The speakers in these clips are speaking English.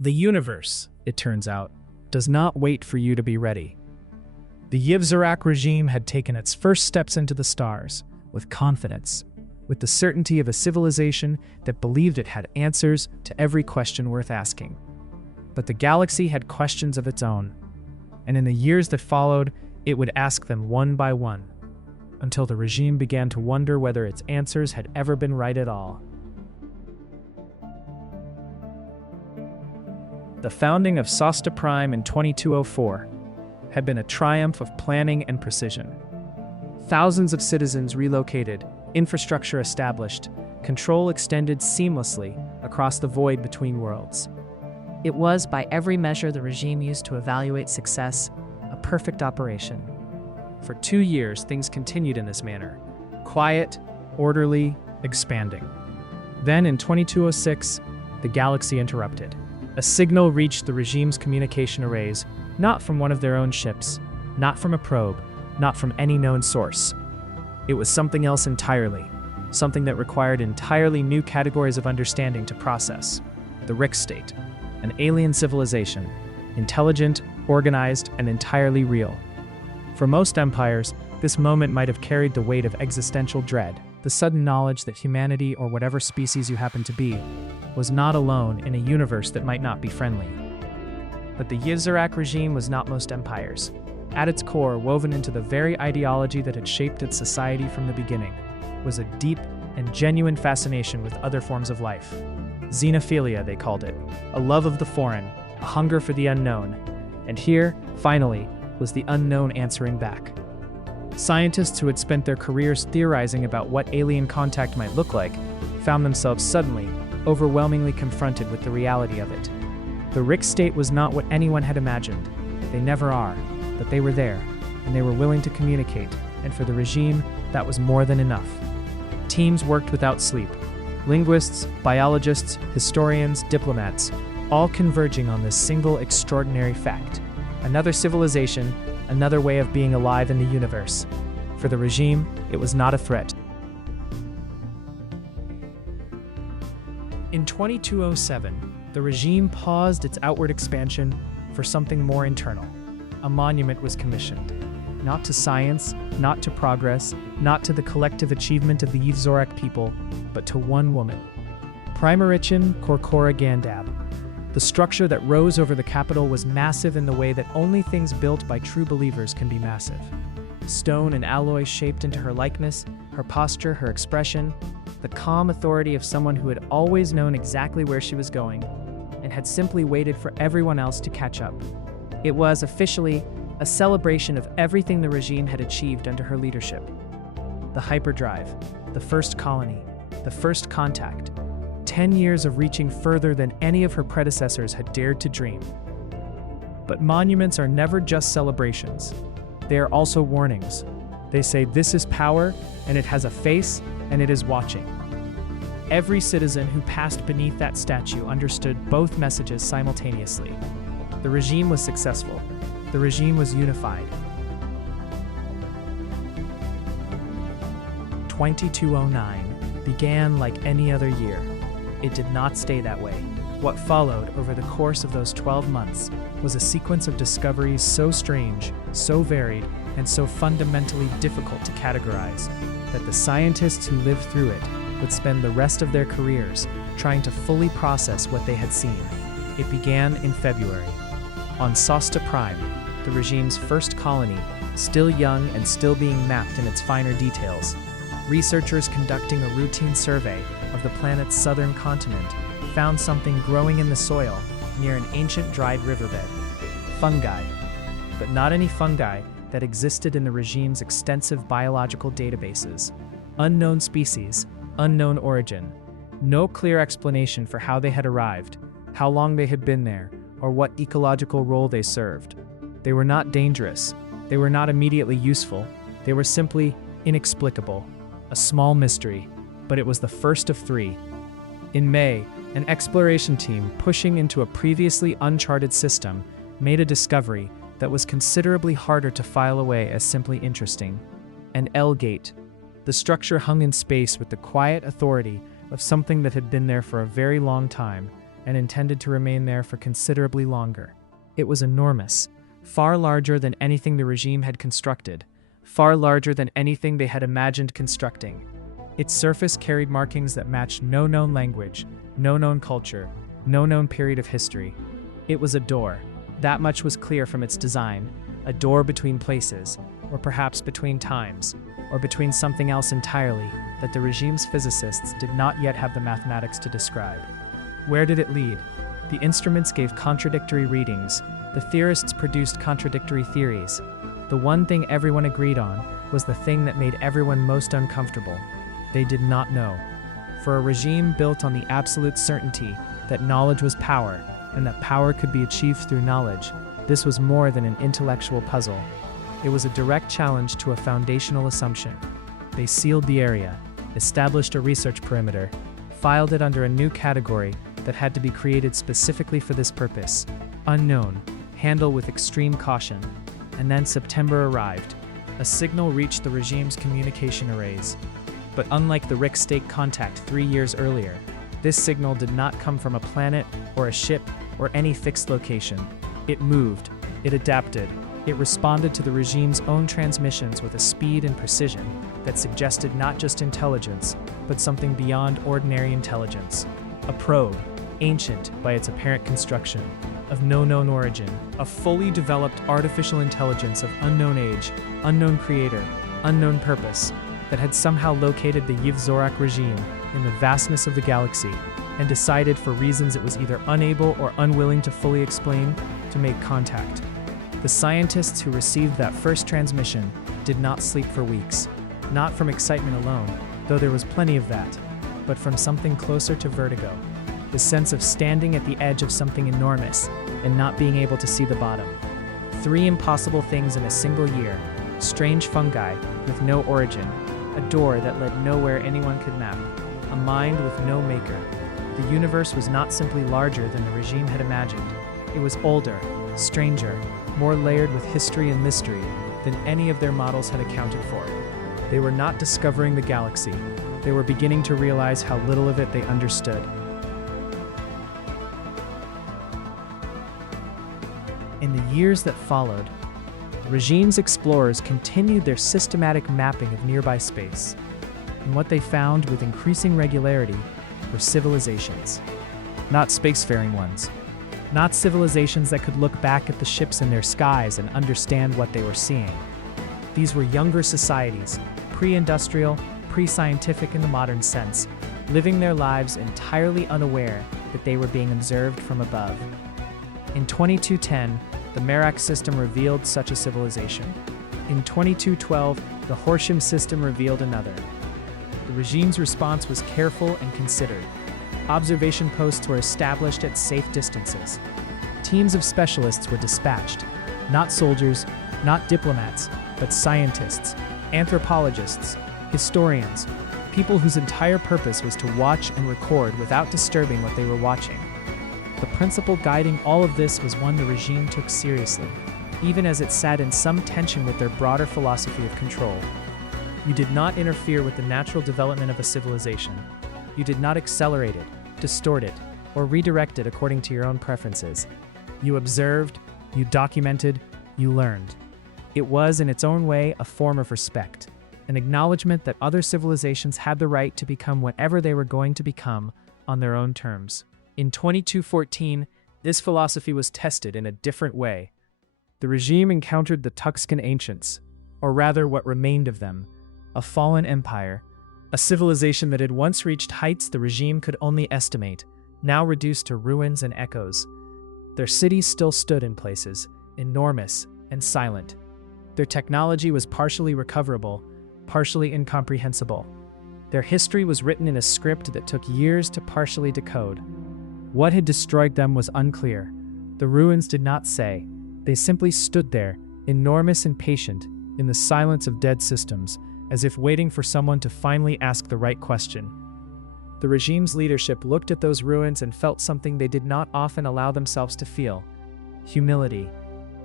The universe, it turns out, does not wait for you to be ready. The Yv'Zorak regime had taken its first steps into the stars, with confidence, with the certainty of a civilization that believed it had answers to every question worth asking. But the galaxy had questions of its own, and in the years that followed, it would ask them one by one, until the regime began to wonder whether its answers had ever been right at all. The founding of Sosta Prime in 2204 had been a triumph of planning and precision. Thousands of citizens relocated, infrastructure established, control extended seamlessly across the void between worlds. It was, by every measure the regime used to evaluate success, a perfect operation. For 2 years, things continued in this manner, quiet, orderly, expanding. Then in 2206, the galaxy interrupted. A signal reached the regime's communication arrays, not from one of their own ships, not from a probe, not from any known source. It was something else entirely, something that required entirely new categories of understanding to process. The Rick State, an alien civilization, intelligent, organized, and entirely real. For most empires, this moment might have carried the weight of existential dread, the sudden knowledge that humanity, or whatever species you happen to be, was not alone in a universe that might not be friendly. But the Yv'Zorak regime was not most empires. At its core, woven into the very ideology that had shaped its society from the beginning, was a deep and genuine fascination with other forms of life. Xenophilia, they called it, a love of the foreign, a hunger for the unknown. And here, finally, was the unknown answering back. Scientists who had spent their careers theorizing about what alien contact might look like found themselves suddenly, overwhelmingly confronted with the reality of it. The Rick State was not what anyone had imagined. They never are, but they were there, and they were willing to communicate, and for the regime, that was more than enough. Teams worked without sleep. Linguists, biologists, historians, diplomats, all converging on this single extraordinary fact. Another civilization, another way of being alive in the universe. For the regime, it was not a threat. In 2207, the regime paused its outward expansion for something more internal. A monument was commissioned. Not to science, not to progress, not to the collective achievement of the Yv'Zorak people, but to one woman. Primarichin Corcora Gandab. The structure that rose over the capital was massive in the way that only things built by true believers can be massive. Stone and alloy shaped into her likeness, her posture, her expression, the calm authority of someone who had always known exactly where she was going and had simply waited for everyone else to catch up. It was, officially, a celebration of everything the regime had achieved under her leadership. The hyperdrive, the first colony, the first contact, 10 years of reaching further than any of her predecessors had dared to dream. But monuments are never just celebrations. They are also warnings. They say this is power, and it has a face, and it is watching. Every citizen who passed beneath that statue understood both messages simultaneously. The regime was successful. The regime was unified. 2209 began like any other year. It did not stay that way. What followed over the course of those 12 months was a sequence of discoveries so strange, so varied, and so fundamentally difficult to categorize that the scientists who lived through it would spend the rest of their careers trying to fully process what they had seen. It began in February. On Sosta Prime, the regime's first colony, still young and still being mapped in its finer details, researchers conducting a routine survey of the planet's southern continent found something growing in the soil near an ancient dried riverbed. Fungi. But not any fungi that existed in the regime's extensive biological databases. Unknown species, unknown origin. No clear explanation for how they had arrived, how long they had been there, or what ecological role they served. They were not dangerous. They were not immediately useful. They were simply inexplicable. A small mystery, but it was the first of 3. In May, an exploration team pushing into a previously uncharted system made a discovery that was considerably harder to file away as simply interesting. An L-gate. The structure hung in space with the quiet authority of something that had been there for a very long time and intended to remain there for considerably longer. It was enormous, far larger than anything the regime had constructed, far larger than anything they had imagined constructing. Its surface carried markings that matched no known language, no known culture, no known period of history. It was a door. That much was clear from its design, a door between places, or perhaps between times, or between something else entirely that the regime's physicists did not yet have the mathematics to describe. Where did it lead? The instruments gave contradictory readings. The theorists produced contradictory theories. The one thing everyone agreed on was the thing that made everyone most uncomfortable. They did not know. For a regime built on the absolute certainty that knowledge was power, and that power could be achieved through knowledge, this was more than an intellectual puzzle. It was a direct challenge to a foundational assumption. They sealed the area, established a research perimeter, filed it under a new category that had to be created specifically for this purpose: unknown, handle with extreme caution. And then September arrived. A signal reached the regime's communication arrays. But unlike the Rick-Stake contact 3 years earlier, this signal did not come from a planet or a ship or any fixed location. It moved, it adapted, it responded to the regime's own transmissions with a speed and precision that suggested not just intelligence, but something beyond ordinary intelligence. A probe, ancient by its apparent construction, of no known origin, a fully developed artificial intelligence of unknown age, unknown creator, unknown purpose, that had somehow located the Yv'Zorak Regime in the vastness of the galaxy and decided, for reasons it was either unable or unwilling to fully explain, to make contact. The scientists who received that first transmission did not sleep for weeks, not from excitement alone, though there was plenty of that, but from something closer to vertigo, the sense of standing at the edge of something enormous and not being able to see the bottom. 3 impossible things in a single year: strange fungi with no origin, a door that led nowhere anyone could map, a mind with no maker. The universe was not simply larger than the regime had imagined. It was older, stranger, more layered with history and mystery than any of their models had accounted for. They were not discovering the galaxy. They were beginning to realize how little of it they understood. In the years that followed, the regime's explorers continued their systematic mapping of nearby space, and what they found with increasing regularity were civilizations. Not spacefaring ones. Not civilizations that could look back at the ships in their skies and understand what they were seeing. These were younger societies, pre-industrial, pre-scientific in the modern sense, living their lives entirely unaware that they were being observed from above. In 2210, the Merak system revealed such a civilization. In 2212, the Arraxium system revealed another. The regime's response was careful and considered. Observation posts were established at safe distances. Teams of specialists were dispatched. Not soldiers, not diplomats, but scientists, anthropologists, historians, people whose entire purpose was to watch and record without disturbing what they were watching. The principle guiding all of this was one the regime took seriously, even as it sat in some tension with their broader philosophy of control. You did not interfere with the natural development of a civilization. You did not accelerate it, distort it, or redirect it according to your own preferences. You observed, you documented, you learned. It was, in its own way, a form of respect, an acknowledgement that other civilizations had the right to become whatever they were going to become on their own terms. In 2214, this philosophy was tested in a different way. The regime encountered the Tuxcan ancients, or rather what remained of them, a fallen empire, a civilization that had once reached heights the regime could only estimate, now reduced to ruins and echoes. Their cities still stood in places, enormous and silent. Their technology was partially recoverable, partially incomprehensible. Their history was written in a script that took years to partially decode. What had destroyed them was unclear. The ruins did not say. They simply stood there, enormous and patient, in the silence of dead systems, as if waiting for someone to finally ask the right question. The regime's leadership looked at those ruins and felt something they did not often allow themselves to feel: humility.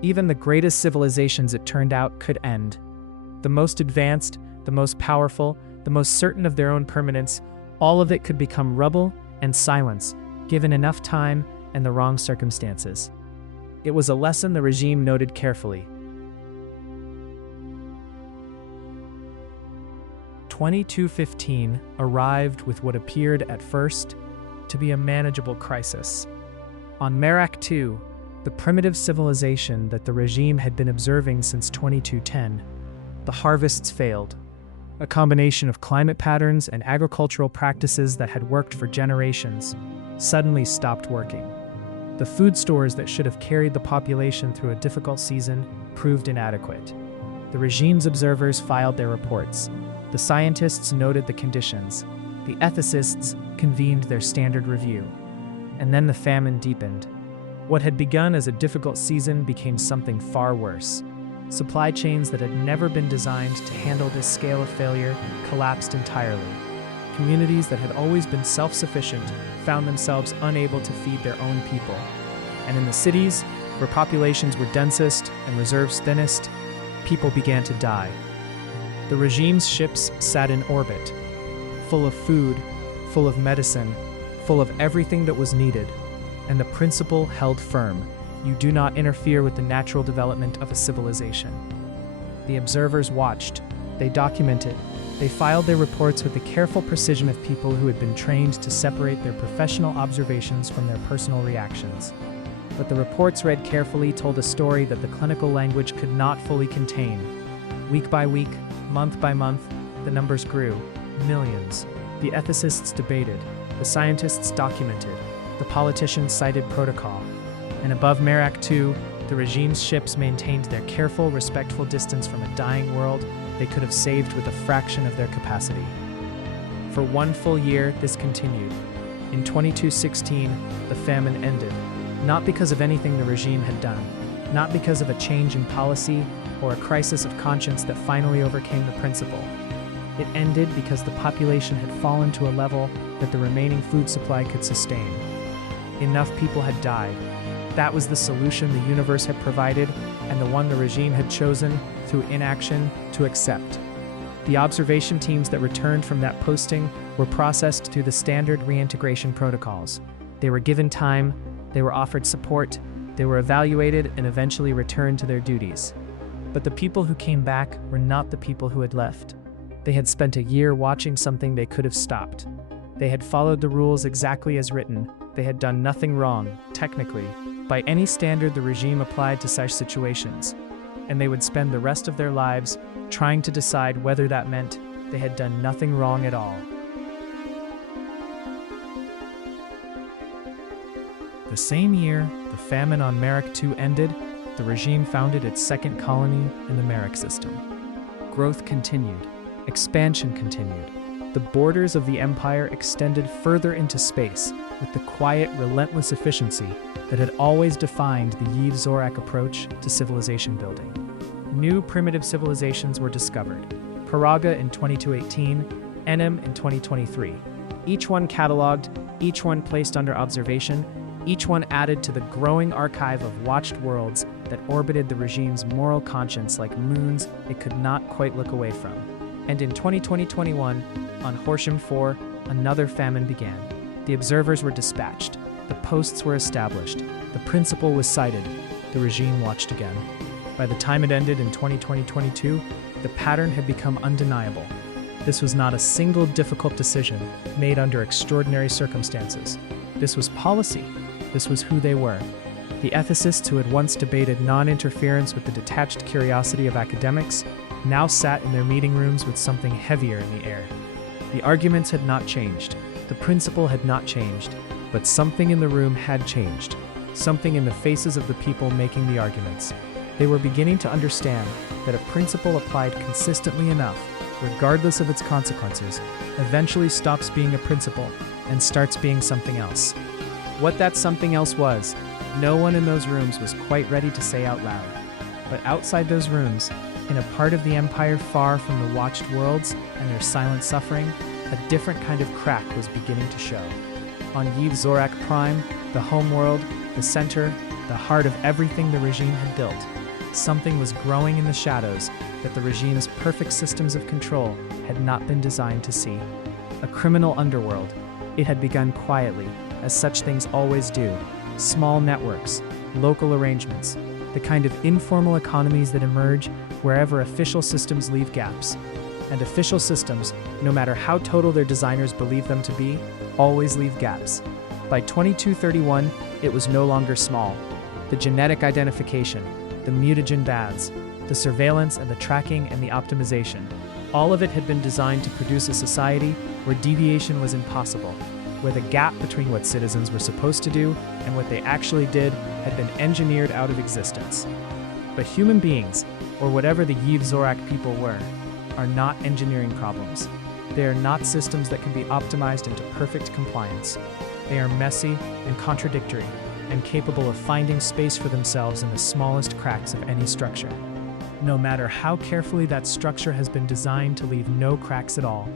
Even the greatest civilizations, it turned out, could end. The most advanced, the most powerful, the most certain of their own permanence, all of it could become rubble and silence, given enough time and the wrong circumstances. It was a lesson the regime noted carefully. 2215 arrived with what appeared at first to be a manageable crisis. On Merak II, the primitive civilization that the regime had been observing since 2210, the harvests failed. A combination of climate patterns and agricultural practices that had worked for generations suddenly stopped working. The food stores that should have carried the population through a difficult season proved inadequate. The regime's observers filed their reports. The scientists noted the conditions. The ethicists convened their standard review. And then the famine deepened. What had begun as a difficult season became something far worse. Supply chains that had never been designed to handle this scale of failure collapsed entirely. Communities that had always been self-sufficient found themselves unable to feed their own people. And in the cities, where populations were densest and reserves thinnest, people began to die. The regime's ships sat in orbit, full of food, full of medicine, full of everything that was needed, and the principle held firm: you do not interfere with the natural development of a civilization. The observers watched, they documented, they filed their reports with the careful precision of people who had been trained to separate their professional observations from their personal reactions. But the reports read carefully told a story that the clinical language could not fully contain. Week by week, month by month, the numbers grew, millions. The ethicists debated, the scientists documented, the politicians cited protocol. And above Merak II, the regime's ships maintained their careful, respectful distance from a dying world they could have saved with a fraction of their capacity. For 1 full year, this continued. In 2216, the famine ended, not because of anything the regime had done, not because of a change in policy or a crisis of conscience that finally overcame the principle. It ended because the population had fallen to a level that the remaining food supply could sustain. Enough people had died. That was the solution the universe had provided, and the one the regime had chosen, through inaction, to accept. The observation teams that returned from that posting were processed through the standard reintegration protocols. They were given time, they were offered support, they were evaluated and eventually returned to their duties. But the people who came back were not the people who had left. They had spent a year watching something they could have stopped. They had followed the rules exactly as written. They had done nothing wrong, technically, by any standard the regime applied to such situations. And they would spend the rest of their lives trying to decide whether that meant they had done nothing wrong at all. The same year the famine on Merak II ended, the regime founded its second colony in the Merak system. Growth continued. Expansion continued. The borders of the empire extended further into space with the quiet, relentless efficiency that had always defined the Yv'Zorak approach to civilization building. New primitive civilizations were discovered. Paraga in 2218, Enem in 2023. Each one cataloged, each one placed under observation, each one added to the growing archive of watched worlds that orbited the regime's moral conscience like moons it could not quite look away from. And in 2020-21, on Horsham 4, another famine began. The observers were dispatched. The posts were established. The principle was cited. The regime watched again. By the time it ended in 2020-22, the pattern had become undeniable. This was not a single difficult decision made under extraordinary circumstances. This was policy. This was who they were. The ethicists who had once debated non-interference with the detached curiosity of academics now sat in their meeting rooms with something heavier in the air. The arguments had not changed. The principle had not changed. But something in the room had changed. Something in the faces of the people making the arguments. They were beginning to understand that a principle applied consistently enough, regardless of its consequences, eventually stops being a principle and starts being something else. What that something else was, no one in those rooms was quite ready to say out loud. But outside those rooms, in a part of the empire far from the watched worlds and their silent suffering, a different kind of crack was beginning to show. On Yv'Zorak Prime, the homeworld, the center, the heart of everything the regime had built, something was growing in the shadows that the regime's perfect systems of control had not been designed to see. A criminal underworld. It had begun quietly, as such things always do, small networks, local arrangements, the kind of informal economies that emerge wherever official systems leave gaps. And official systems, no matter how total their designers believe them to be, always leave gaps. By 2231, it was no longer small. The genetic identification, the mutagen baths, the surveillance and the tracking and the optimization, all of it had been designed to produce a society where deviation was impossible, where the gap between what citizens were supposed to do and what they actually did had been engineered out of existence. But human beings, or whatever the Yv'Zorak people were, are not engineering problems. They are not systems that can be optimized into perfect compliance. They are messy and contradictory and capable of finding space for themselves in the smallest cracks of any structure. No matter how carefully that structure has been designed to leave no cracks at all,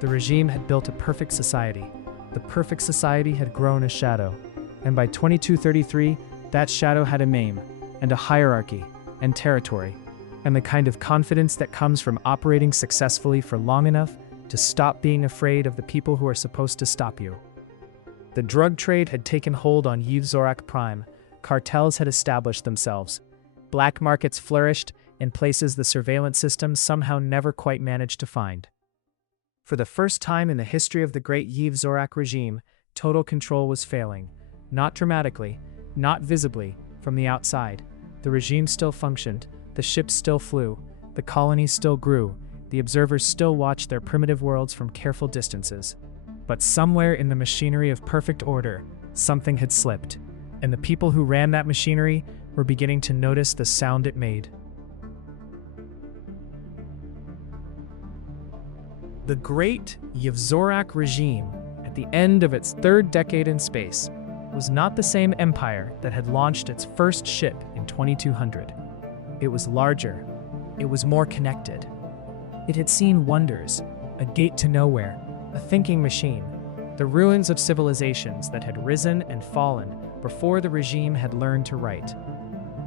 the regime had built a perfect society. The perfect society had grown a shadow, and by 2233, that shadow had a name, and a hierarchy, and territory, and the kind of confidence that comes from operating successfully for long enough to stop being afraid of the people who are supposed to stop you. The drug trade had taken hold on Yv'Zorak Prime, cartels had established themselves, black markets flourished in places the surveillance systems somehow never quite managed to find. For the first time in the history of the great Yv'Zorak regime, total control was failing. Not dramatically, not visibly, from the outside. The regime still functioned, the ships still flew, the colonies still grew, the observers still watched their primitive worlds from careful distances. But somewhere in the machinery of perfect order, something had slipped, and the people who ran that machinery were beginning to notice the sound it made. The great Yv'Zorak regime, at the end of its third decade in space, was not the same empire that had launched its first ship in 2200. It was larger. It was more connected. It had seen wonders, a gate to nowhere, a thinking machine, the ruins of civilizations that had risen and fallen before the regime had learned to write.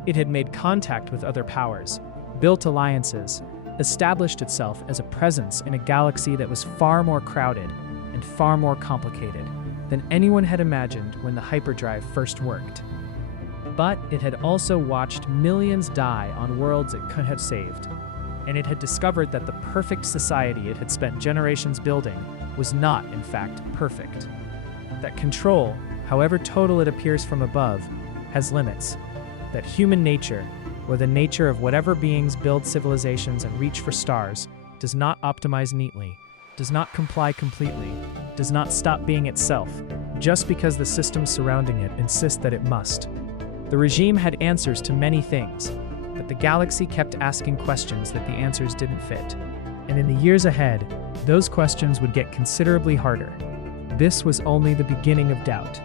It had made contact with other powers, built alliances, established itself as a presence in a galaxy that was far more crowded and far more complicated than anyone had imagined when the hyperdrive first worked. But it had also watched millions die on worlds it could have saved, and it had discovered that the perfect society it had spent generations building was not, in fact, perfect. That control, however total it appears from above, has limits. That human nature, or the nature of whatever beings build civilizations and reach for stars, does not optimize neatly, does not comply completely, does not stop being itself, just because the systems surrounding it insist that it must. The regime had answers to many things, but the galaxy kept asking questions that the answers didn't fit. And in the years ahead, those questions would get considerably harder. This was only the beginning of doubt.